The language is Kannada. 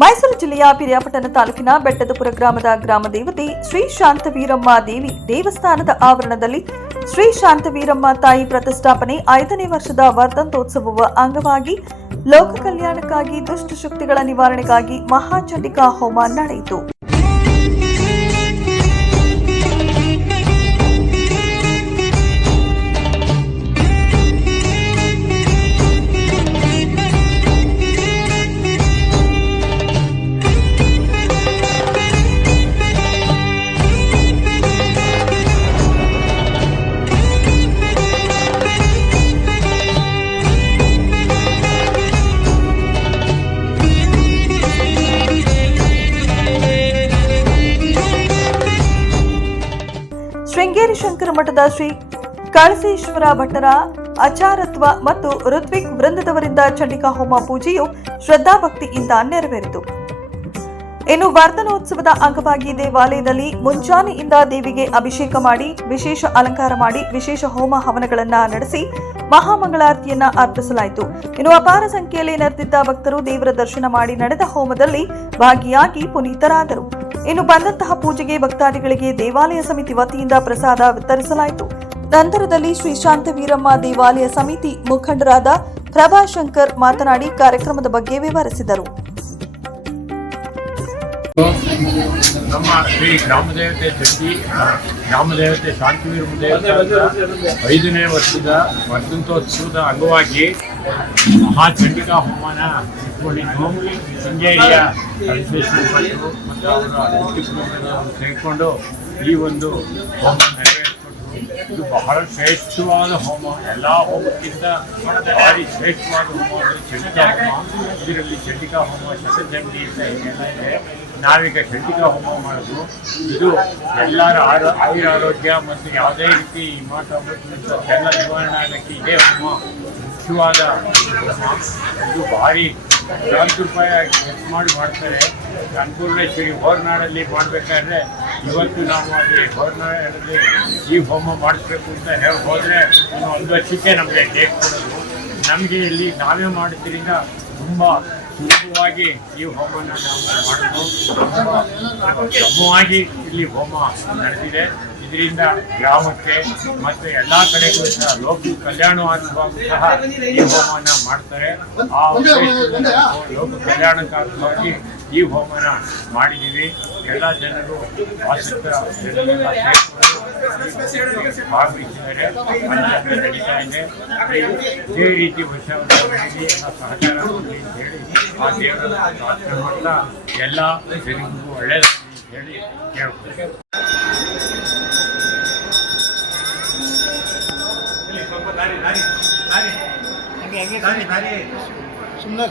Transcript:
ಮೈಸೂರು ಜಿಲ್ಲೆಯ ಪಿರಿಯಾಪಟ್ಟಣ ತಾಲೂಕಿನ ಬೆಟ್ಟದಪುರ ಗ್ರಾಮದ ಗ್ರಾಮ ದೇವತೆ ಶ್ರೀ ಶಾಂತವೀರಮ್ಮ ದೇವಿ ದೇವಸ್ಥಾನದ ಆವರಣದಲ್ಲಿ ಶ್ರೀ ಶಾಂತವೀರಮ್ಮ ತಾಯಿ ಪ್ರತಿಷ್ಠಾಪನೆ 5ನೇ ವರ್ಷದ ವರ್ಧಂತೋತ್ಸವದ ಅಂಗವಾಗಿ ಲೋಕ ಕಲ್ಯಾಣಕ್ಕಾಗಿ ದುಷ್ಟ ಶಕ್ತಿಗಳ ನಿವಾರಣೆಗಾಗಿ ಮಹಾಚಂಡಿಕಾ ಹೋಮ ನಡೆಯಿತು. ಶೃಂಗೇರಿ ಶಂಕರ ಮಠದ ಶ್ರೀ ಕಳಸೇಶ್ವರ ಭಟ್ಟರ ಆಚಾರತ್ವ ಮತ್ತು ಋತ್ವಿಕ್ ವೃಂದದವರಿಂದ ಚಂಡಿಕಾ ಹೋಮ ಪೂಜೆಯು ಶ್ರದ್ಧಾಭಕ್ತಿಯಿಂದ ನೆರವೇರಿತು. ಇನ್ನು ವರ್ಧನೋತ್ಸವದ ಅಂಗವಾಗಿ ದೇವಾಲಯದಲ್ಲಿ ಮುಂಜಾನೆಯಿಂದ ದೇವಿಗೆ ಅಭಿಷೇಕ ಮಾಡಿ ವಿಶೇಷ ಅಲಂಕಾರ ಮಾಡಿ ವಿಶೇಷ ಹೋಮ ಹವನಗಳನ್ನು ನಡೆಸಿ ಮಹಾಮಂಗಳಾರತಿಯನ್ನ ಅರ್ಪಿಸಲಾಯಿತು. ಇನ್ನು ಅಪಾರ ಸಂಖ್ಯೆಯಲ್ಲಿ ನೆರೆದಿದ್ದ ಭಕ್ತರು ದೇವರ ದರ್ಶನ ಮಾಡಿ ನಡೆದ ಹೋಮದಲ್ಲಿ ಭಾಗಿಯಾಗಿ ಪುನೀತರಾದರು. ಇನ್ನು ಬಂದಂತಹ ಪೂಜೆಗೆ ಭಕ್ತಾದಿಗಳಿಗೆ ದೇವಾಲಯ ಸಮಿತಿ ವತಿಯಿಂದ ಪ್ರಸಾದ ವಿತರಿಸಲಾಯಿತು. ನಂತರದಲ್ಲಿ ಶ್ರೀ ಶಾಂತವೀರಮ್ಮ ದೇವಾಲಯ ಸಮಿತಿ ಮುಖಂಡರಾದ ಪ್ರಭಾಶಂಕರ್ ಮಾತನಾಡಿ ಕಾರ್ಯಕ್ರಮದ ಬಗ್ಗೆ ವಿವರಿಸಿದರು. ನಮ್ಮ ಶ್ರೀ ಗ್ರಾಮದೇವತೆ ಶಾಂತವೀರಮ್ಮ ದೇವಸ್ಥಾನದ 5ನೇ ವರ್ಷದ ವರ್ಧಂತೋತ್ಸವದ ಅಂಗವಾಗಿ ಮಹಾಚಂಡಿಕಾ ಹೋಮನ ಇಟ್ಕೊಂಡಿದ್ದು ಶೃಂಗೇರಿಯ ಕಳಸೇಶ್ವರ ಭಟ್ರು ಮತ್ತು ಅವರ ತೆಗೆದುಕೊಂಡು ಈ ಒಂದು ಹೋಮ ನೆರವೇರಿಸಿಕೊಟ್ರು. ಇದು ಬಹಳ ಶ್ರೇಷ್ಠವಾದ ಹೋಮ, ಎಲ್ಲ ಹೋಮಕ್ಕಿಂತ ಭಾರಿ ಶ್ರೇಷ್ಠವಾದ ಹೋಮ ಚಂಡಿಕಾ ಹೋಮ. ಇದರಲ್ಲಿ ಚಂಡಿಕಾ ಹೋಮ ಶತಚಂಡಿ ಅಂತ ಹೀಗೆಲ್ಲ ಇದೆ. ನಾವೀಗ ಚಂಡಿಕಾ ಹೋಮ ಮಾಡೋದು ಇದು ಎಲ್ಲರ ಆರೋಗ್ಯ ಮತ್ತು ಯಾವುದೇ ರೀತಿ ಮಾಟ ಎಲ್ಲ ನಿವಾರಣೆ ಆಗೋಕ್ಕೆ ಇದೇ ಹೋಮ ಮುಖ್ಯವಾದ ಹೋಮ. ಇದು ಭಾರಿ ₹1,000 ಖರ್ಚು ಮಾಡ್ತಾರೆ. ಅನ್ನಪೂರ್ಣೇಶ್ವರಿ ಹೊರನಾಡಲ್ಲಿ ಮಾಡಬೇಕಾದ್ರೆ ಇವತ್ತು ನಾವು ಅಲ್ಲಿ ಹೊರನಾಡಲ್ಲಿ ಈ ಹೋಮ ಮಾಡಿಸ್ಬೇಕು ಅಂತ ಹೇಳಿ ಹೋದರೆ ಇನ್ನು 1 ವರ್ಷಕ್ಕೆ ನಮಗೆ ಡೇಟ್ ಕೊಡೋದು. ನಮಗೆ ಇಲ್ಲಿ ನಾವೇ ಮಾಡೋದ್ರಿಂದ ತುಂಬ ಸುಲಭವಾಗಿ ಈ ಹೋಮನ ನಾವು ಮಾಡೋದು ತುಂಬ ಕ್ರಮವಾಗಿ ಇಲ್ಲಿ ಹೋಮ ನಡೆದಿದೆ. ಇದರಿಂದ ಗ್ರಾಮಕ್ಕೆ ಮತ್ತು ಎಲ್ಲ ಕಡೆಗೂ ಸಹ ಲೋಕ ಕಲ್ಯಾಣವಾಗುವಾಗ ಸಹ ಈ ಹೋಮನ ಮಾಡ್ತಾರೆ. ಆ ಉದ್ದೇಶದಿಂದ ಲೋಕ ಕಲ್ಯಾಣಕ್ಕಾಗಿ ಈ ಹೋಮನ ಮಾಡಿದ್ದೀವಿ. ಎಲ್ಲ ಜನರು ಆಸಕ್ತ ಜನರೆಲ್ಲ ಭಾಗವಹಿಸಿದ್ದಾರೆ. ನಡೀತಾ ಇದೆ. ಇದೇ ರೀತಿ ವರ್ಷವಾಗಿ ಎಲ್ಲ ಸಹಕಾರ ಕೊಡಿ ಅಂತ ಹೇಳಿ ಆ ದೇವರ ಪ್ರಾರ್ಥನೆ ಮಾಡ್ತಾ ಎಲ್ಲ ಜನರಿಗೂ ಒಳ್ಳೆಯದಾಗಲಿ ಅಂತ ಹೇಳಿ ಕೇಳ್ಕೊಳ್ತೇವೆ. ಸುಮ್ಮನೆ